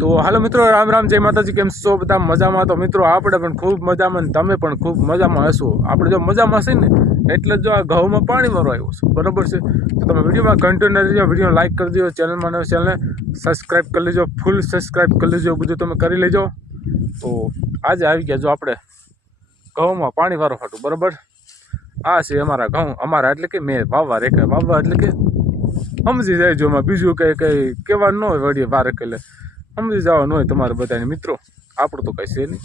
તો હાલો મિત્રો, રામ રામ, જય માતાજી, કેમ છો? બધા મજામાં? તો મિત્રો, આપણે પણ ખૂબ મજામાં ને તમે પણ ખૂબ મજામાં હશો. આપણે જો મજામાં હશે ને, એટલે જ આ ઘઉંમાં પાણી મારો આવ્યો છે. બરાબર છે? તો તમે વિડીયોમાં કન્ટિન્યુ રહેજો વીડિયો લાઇક કરી દેજો ચેનલમાં નવી ચેનલને સબસ્ક્રાઈબ કરી લેજો ફૂલ સબસ્ક્રાઈબ કરી લેજો બધું તમે કરી લેજો. તો આજે આવી ગયા જો આપણે ઘઉંમાં પાણી વારો હાટું, બરાબર? આ છે અમારા ઘઉં, અમારા એટલે કે મેં વાવવા રેખા, વાવવા એટલે કે સમજી જાય જો એમાં બીજું કંઈ કંઈ કહેવાનું ન હોય વડીએ વાર એટલે સમજી જવાનું હોય તમારે બધાને મિત્રો. આપણું તો કંઈ છે નહીં.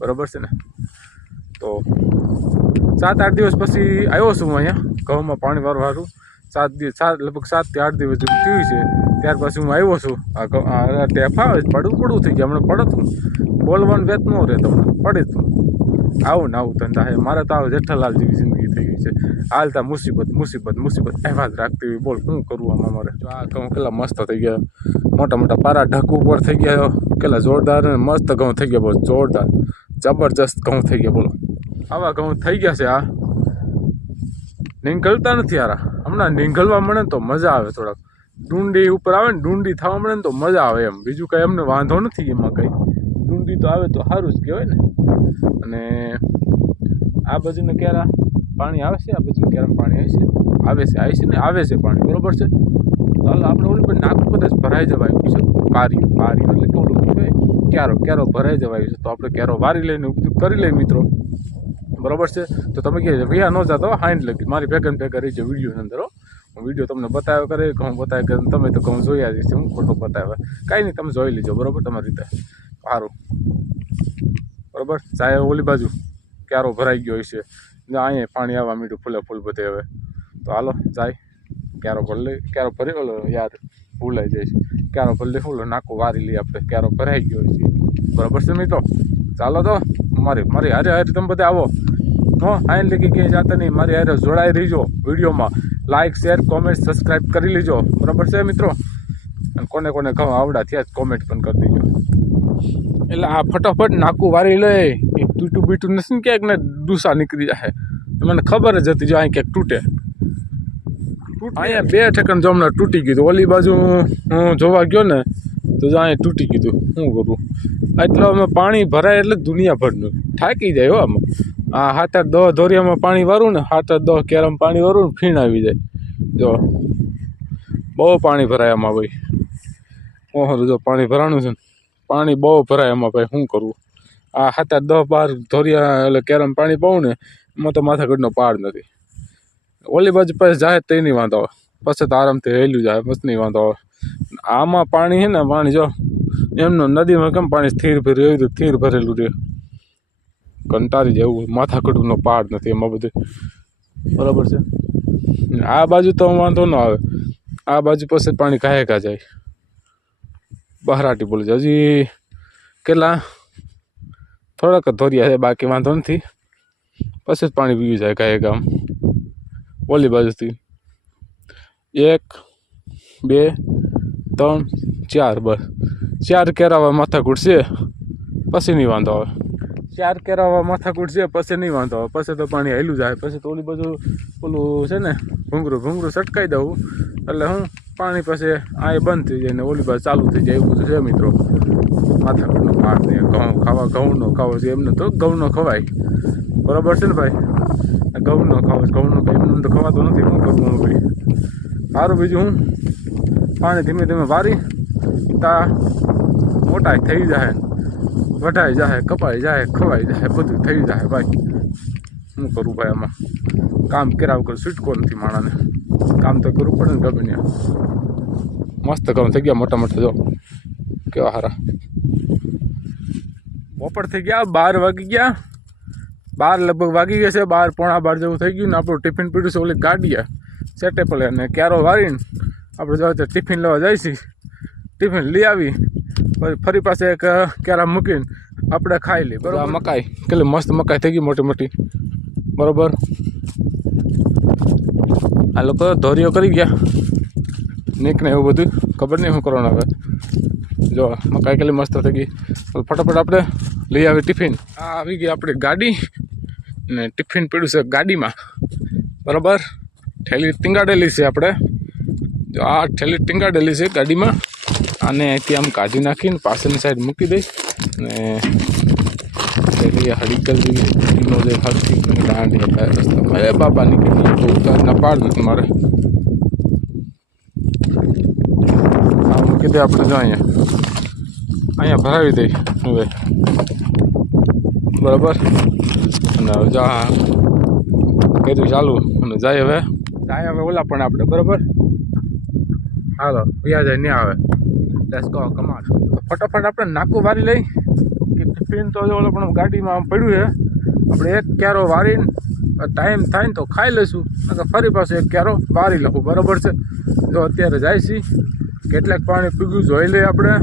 બરાબર છે ને? તો સાત આઠ દિવસ પછી આવ્યો છું હું અહીંયા. ઘઉંમાં પાણી વારવારું સાત દિવસ, સાત, લગભગ સાતથી આઠ દિવસ જેવું થયું છે. ત્યાર પછી હું આવ્યો છું. આ ઘઉં- ટેફ આવે પડવું પડવું થઈ ગયા. હમણાં પડતું બોલવાનું વેત ન રહે તમને. પડે તું આવું ને આવું ધંધા હે મારે તો આવે જેઠાલાલ જેવી જિંદગી થઈ ગઈ છે હાલતા મુસીબત મુસીબત મુસીબત. એવા જ રાખતી હોય, બોલ, શું કરવું આમાં મારે જો આ ઘઉં કેટલા મસ્ત થઈ ગયા. મોટા મોટા પારા ઢક ઉપર થઈ ગયા કેટલા જોરદાર અને મસ્ત ઘઉં થઈ ગયા, બોલ. જોરદાર. જબરજસ્ત ઘઉં થઈ ગયા, બોલો. આવા ઘઉં થઈ ગયા છે આ નીંગલતા નથી યાર. હમણાં નીંગલવા મળે ને તો મજા આવે થોડાક. ડુંડી ઉપર આવે ને, ડુંડી થવા મળે ને તો મજા આવે એમ. બીજું કંઈ એમને વાંધો નથી એમાં કંઈ. ડુંડી તો આવે તો સારું જ કહેવાય ને. અને આ બાજુને ક્યારે? પાણી આવે છે, આ બધું ક્યારે પાણી આવે છે. આવે છે આવે છે ને આવે છે પાણી, બરોબર છે? હાલો, આપણે ઓલું પણ નાકું કદાચ ભરાઈ જવાયું છે. પારી પારી એટલે કે ઓલું કહેવાય ક્યારો ક્યારો ભરાઈ જવાયું છે. તો આપણે ક્યારો વારી લઈને બધું કરી લઈએ મિત્રો. બરોબર છે? તો તમે કહે ભૈયા, ન જાતો હાઈન્ડ લગી. મારી ભેગા ને છે વિડીયોની અંદર, હું. વીડિયો તમને બતાવ્યો કરે ઘઉં બતાવે કરે, તમે તો ઘઉં જોયા છે હું ખોટો બતાવે કાંઈ નહીં, તમે જોઈ લેજો, બરોબર? તમારી રીતે. સારું બરોબર? ચાહે ઓલી બાજુ ક્યારો ભરાઈ ગયો ને અહીંયા પાણી આવવા મીઠું ફૂલે ફૂલ બધે હવે. તો હાલો, જાય. ક્યારો ભરલે ક્યારો ભરી, ઓલો યાર ભૂલાઈ જાય છે. ક્યારો ભર લે ઓલો નાખો વારી લઈએ આપણે. ક્યારો ભરાઈ ગયો છે. બરાબર છે મિત્રો? ચાલો તો, મારી મારી હારે હારે તમે બધા આવો. હો આઈને લીધી ક્યાંય જાતા નહીં. મારી હારે જોડાઈ રહીજો વિડીયોમાં. લાઇક શેર કોમેન્ટ સબસ્ક્રાઈબ કરી લેજો. બરાબર છે મિત્રો? અને કોને કોને ઘઉં આવડા થયા કોમેન્ટ પણ કરી દેજો. એટલે આ ફટાફટ નાકું વારી લે. એ તૂટું બીટું નથી ને ક્યાંક ને ડૂસા નીકળી જાય મને ખબર જ હતી જો અહીં ક્યાંક તૂટે. અહીંયા બે ઠેકાણ જો હમણાં તૂટી ગયું ઓલી બાજુ હું જોવા ગયો ને તો જો અહીંયા તૂટી ગયું શું કરું? એટલે અમે પાણી ભરાય એટલે દુનિયાભરનું. થાકી જાય હો આમાં. આ સાત આઠ દહ ધોરિયામાં પાણી વારું ને સાત આઠ દહ કેરમ પાણી વારું ને ફીણ આવી જાય. જો બહુ પાણી ભરાય આમાં ભાઈ. ઓહો જો પાણી ભરાણું છે ને. પાણી બહુ ભરાય એમાં ભાઈ. શું કરવું આ આઠ દસ બાર ધોરિયા એટલે કેરમ પાણી પાઉં ને એમાં તો માથાકૂટનો પહાડ નથી. ઓલી બાજુ પાસે જાય તો નહીં વાંધો આવે. પછી તો આરામથી હેલું જાય બસ નહીં વાંધો આવે. આમાં પાણી છે ને પાણી જો એમનું નદીમાં કેમ પાણી સ્થિર ભર્યું એવી સ્થિર ભરેલું રહે. કંટાળી જેવું માથાકૂટનો પહાડ નથી એમાં બધું. બરાબર છે. આ બાજુ તો વાંધો ન આવે. આ બાજુ પાસે પાણી કાંઈ કા જાય. બહારાટી બોલે છે. હજી કેટલા? થોડાક ધોરિયા છે, બાકી વાંધો નથી. પછી જ પાણી પીવું જાય કાંઈ ગામ ઓલી બાજુથી. એક, બે, ત્રણ, ચાર, બસ. ચાર કેરાવા માથાકૂટ છે, પછી નહીં વાંધો આવે. ચાર કેરાવા માથાકૂટ છે, પછી નહીં વાંધો આવે. પછી તો પાણી હેલું જાય. પછી તો ઓલી બાજુ પેલું છે ને ભૂંગરું ભૂંગરું છટકાઈ દઉં. એટલે હું પાણી પછી આ બંધ થઈ જાય ને ઓલી બાજુ ચાલુ થઈ જાય એવું બધું છે મિત્રો. માથાકૂટનો પાક ને ઘઉં ખાવા, ઘઉંનો ખાવો છે એમને તો ઘઉંનો ખવાય. બરાબર છે ને ભાઈ? ઘઉંનો ખાવો ઘઉંનો એમને તો ખવાતો નથી, હું કરવું ભાઈ? સારું બીજું હું? પાણી ધીમે ધીમે વારી, તા મોટા થઈ જાય વઢાઈ જાય કપાઈ જાય ખવાઈ જાય બધું થઈ જાય ભાઈ. શું કરું ભાઈ આમાં? કામ કર્યા વગર છૂટકો નથી માણાને. કામ તો કરવું પડે ને ગમે ત્યાં મસ્ત કામ થઈ ગયા મોટા મોટા જો. કેવા હારા. બપોર થઈ ગયા બાર વાગી ગયા. બાર લગભગ વાગી ગયા છે બાર પોણા બાર જેવું થઈ ગયું ને આપણું ટિફિન પીડ્યું છે ઓલી ગાડીએ સેટે પડે અને ક્યારો વારીને આપણે જો ટિફિન લેવા જઈશી ટિફિન લઈ આવી પછી ફરી પાસે એક ક્યારા મૂકીને આપણે ખાઈ લઈએ બરાબર? મકાઈ. કેટલી મસ્ત મકાઈ થઈ ગઈ મોટી મોટી. બરોબર? આ લોકો ધોરીઓ કરી ગયા. નેક ને એવું બધું. ખબર નહીં શું કરવાનું હવે. જો, મકાઈ કેટલી મસ્ત થઈ ગઈ. ફટાફટ આપણે લઈ આવી ટિફિન. આ આવી ગઈ આપણી ગાડી ને ટિફિન પીડ્યું છે ગાડીમાં. બરાબર? થેલી ટીંગાડેલી છે આપણે. જો, આ થેલી ટીંગાડેલી છે ગાડીમાં. અને અહીંથી આમ કાઢી નાખીને પાછળની સાઈડ મૂકી દઈશ અને પેલી હડીકલ એનો જે મને દાંડી હતા રસ્તામાં એ બાપા નીકળી તો ઉતાર, ના પાડ ને તમારે આ મૂકી દે આપણે જો અહીંયા અહીંયા ભરાવી દઈ, હવે. બરાબર? અને હવે જા કર્યું ચાલુ, અને જાય હવે. જાય હવે ઓલા પણ આપણે, બરાબર? હાલો વ્યા જાય નહીં આવે. લેટ્સ ગો કમાડ ફટાફટ આપણે નાકું વારી લઈ. ટિફિન તો ઓલો પણ ગાડીમાં આમ પડ્યું છે. આપણે એક ક્યારો વારીને ટાઈમ થાય ને તો ખાઈ લઈશું. અને ફરી પાછું એક ક્યારો વારી લખું. બરાબર છે? જો અત્યારે જાય છીએ કેટલાક પાણી પીગ્યું જોઈ લઈએ આપણે.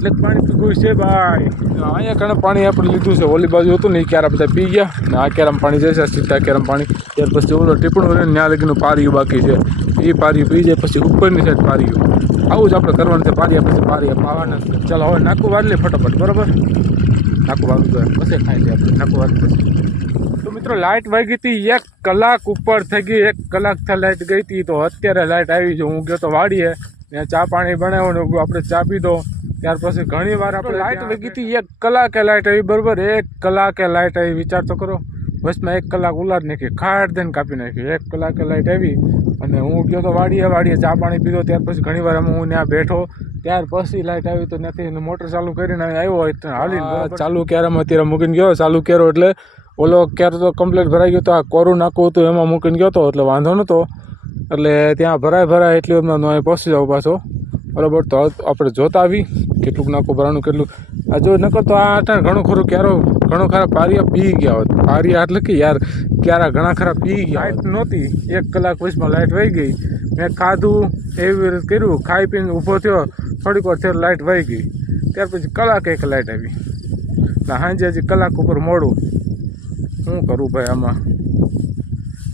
કેટલાક પાણી પીગું છે ભાઈ. અહીંયા કણે પાણી આપણે લીધું છે. ઓલી બાજુ હતું ને એ ક્યારે બધા પી ગયા. ને આ કેરમ પાણી જશે, સીધા કેરમ પાણી. ત્યાર પછી ઓલો ટીપણું રહીને ત્યાં લગીનું પારિયું બાકી છે. એ પારિયું પી જાય, પછી ઉપરની સાઈડ પારિયું. આવું જ આપણે કરવાનું છે. પારિયા પછી પારિયા પાવાના છે. ચાલો હવે નાકું વાળી ફટાફટ, બરાબર? નાકું વારવું જોઈએ પછી ખાઈ લે આપણે. નાકું વાળી તો મિત્રો લાઇટ વાગી હતી એક કલાક ઉપર થઈ ગઈ. એક કલાક થઈ લાઇટ ગઈ હતી. તો અત્યારે લાઇટ આવી છે. હું ગયો તો વાડીએ. ત્યાં ચા પાણી બનાવ્યો ને આપણે ચા પીધો. ત્યાર પછી ઘણી વાર આપણે લાઇટ વાગી હતી એક કલાકે લાઇટ આવી બરોબર એક કલાકે લાઇટ આવી વિચાર તો કરો. બસમાં એક કલાક ઉલાદ નાખી ખાડ દઈને કાપી નાખી એક કલાકે લાઇટ આવી અને હું ગયો તો વાડીએ વાડીએ ચા પાણી પીધો ત્યાર પછી ઘણી વાર હું ત્યાં બેઠો ત્યાર પછી લાઇટ આવી તો ત્યાંથી મોટર ચાલુ કરીને આવ્યો હોય તો હાલી ચાલુ ક્યારામાં અત્યારે મૂકીને ગયો ચાલુ કેરો એટલે ઓલો ક્યારે તો કમ્પ્લીટ ભરાઈ ગયો તો આ કોરું નાખવું હતું એમાં મૂકીને ગયો હતો એટલે વાંધો નહોતો એટલે ત્યાં ભરાય ભરાય એટલી એમના અહીં પહોંચી જાઉં પાછો. બરાબર તો આપણે જોતા આવી. કેટલુંક નાખો ભરાણું કેટલું. આ જો નકર તો આ અટાણે ઘણું ખરું ક્યારો ઘણો ખરા પારિયા પી ગયા હોત. પારિયા એટલે કે યાર ક્યારા ઘણા ખરા પી ગયા લાઇટ નહોતી. એક કલાક પછીમાં લાઇટ વહી ગઈ. મેં ખાધું એવી રીતે કર્યું. ખાઈ પીને ઊભો થયો. થોડીક વાર થયો લાઇટ વહી ગઈ. ત્યાર પછી કલાક એક લાઇટ આવી. ના સાંજે હજી કલાક ઉપર મોડું. શું કરું ભાઈ આમાં?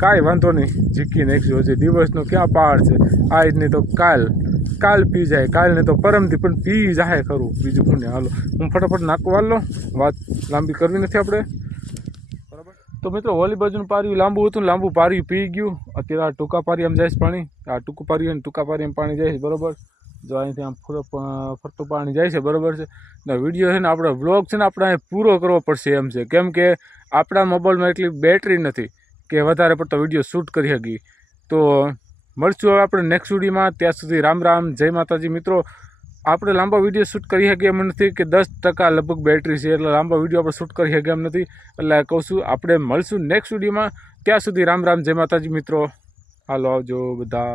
કાંઈ વાંધો નહીં. જીકી નાખશું હજી દિવસનો ક્યાં પાર છે? આજની તો કાલ કાલ પી જાય, કાલ નહીં તો પરમથી પણ પી જાય ખરું. બીજું હું હાલો. હું ફટાફટ નાખવા લો વાત લાંબી કરવી નથી આપણે. બરાબર? તો મિત્રો હોલી બાજુનું પાર્યું લાંબુ હતું લાંબુ પાર્યું પી ગયું. અત્યારે આ ટૂંકા પારી આમ જાય પાણી. આ ટૂંકું પાર્યું અને ટૂંકા પારી પાણી જાય છે, બરાબર? જો અહીંથી આમ પૂરો ફરતું પાણી જાય છે, બરાબર છે. ને વીડિયો છે ને, આપણે વ્લોગ છે ને, આપણે અહીં પૂરો કરવો પડશે એમ છે. કેમ કે આપણા મોબાઈલમાં એટલી બેટરી નથી કે વધારે પડતો વીડિયો શૂટ કરી શકીએ. તો મળશું હવે આપણે નેક્સ્ટ વિડીયોમાં. ત્યાં સુધી રામ રામ, જય માતાજી. મિત્રો, આપણે લાંબા વીડિયો શૂટ કરી શકીએ એમ નથી કે દસ ટકા લગભગ બેટરી છે. એટલે લાંબા વીડિયો આપણે શૂટ કરી શકીએ એમ નથી. એટલે કહું છું, આપણે મળશું નેક્સ્ટ વિડીયોમાં. ત્યાં સુધી રામ રામ, જય માતાજી. મિત્રો, હાલો આવજો બધા.